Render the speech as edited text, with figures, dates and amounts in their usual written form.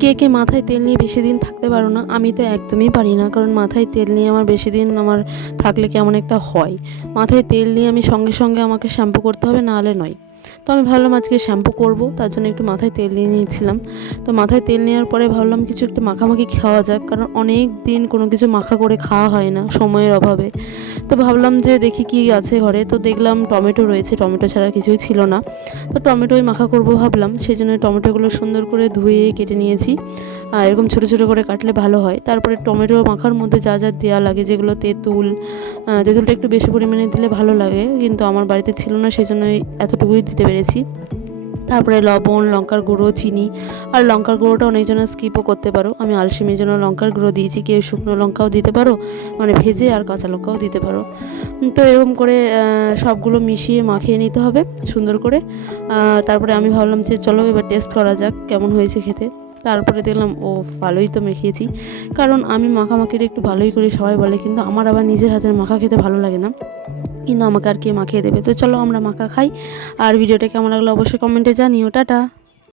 কে কে মাথায় তেল নিয়ে বেশি দিন থাকতে পারো না? আমি তো একদমই পারি না, কারণ মাথায় তেল নিয়ে আমার বেশি দিন আমার থাকলে কেমন একটা হয়। মাথায় তেল নিয়ে আমি সঙ্গে সঙ্গে আমাকে শ্যাম্পু করতে হবে, নাহলে নয়। তো আমি ভাবলাম আজকে শ্যাম্পু করব, তার জন্য একটু মাথায় তেল নিয়ে নিয়েছিলাম। তো মাথায় তেল নেওয়ার পরে ভাবলাম কিছু একটু মাখামাখি খাওয়া যাক, কারণ অনেক দিন কোনো কিছু মাখা করে খাওয়া হয় না সময়ের অভাবে। তো ভাবলাম যে দেখি কি আছে ঘরে, তো দেখলাম টমেটো রয়েছে, টমেটো ছাড়া কিছুই ছিল না। তো টমেটোই মাখা করব ভাবলাম, সেই জন্য টমেটোগুলো সুন্দর করে ধুয়ে কেটে নিয়েছি। এরকম ছোটো ছোটো করে কাটলে ভালো হয়। তারপরে টমেটো মাখার মধ্যে যা যা দেওয়া লাগে, যেগুলো তেঁতুল, তেঁতুলটা একটু বেশি পরিমাণে দিলে ভালো লাগে, কিন্তু আমার বাড়িতে ছিল না, সেই জন্যই এতটুকুই দিতে পেরেছি। তারপরে লবণ, লঙ্কার গুঁড়ো, চিনি। আর লঙ্কার গুঁড়োটা অনেকজনের স্কিপও করতে পারো, আমি আলসেমির জন্য লঙ্কার গুঁড়ো দিয়েছি। কেউ শুকনো লঙ্কাও দিতে পারো, মানে ভেজে, আর কাঁচা লঙ্কাও দিতে পারো। তো এরকম করে সবগুলো মিশিয়ে মাখিয়ে নিতে হবে সুন্দর করে। তারপরে আমি ভাবলাম যে চলো এবার টেস্ট করা যাক কেমন হয়েছে খেতে। তারপরে দেখলাম ও ভালোই তো মেখিয়েছি, কারণ আমি মাখামাখিটা একটু ভালোই করি, সবাই বলে, কিন্তু আমার আবার নিজের হাতের মাখা খেতে ভালো লাগে না, কিন্তু আমাকে আর কে মাখিয়ে দেবে। তো চলো আমরা মাখা খাই। আর ভিডিওটা কেমন লাগলো অবশ্যই কমেন্টে জানিও। টাটা।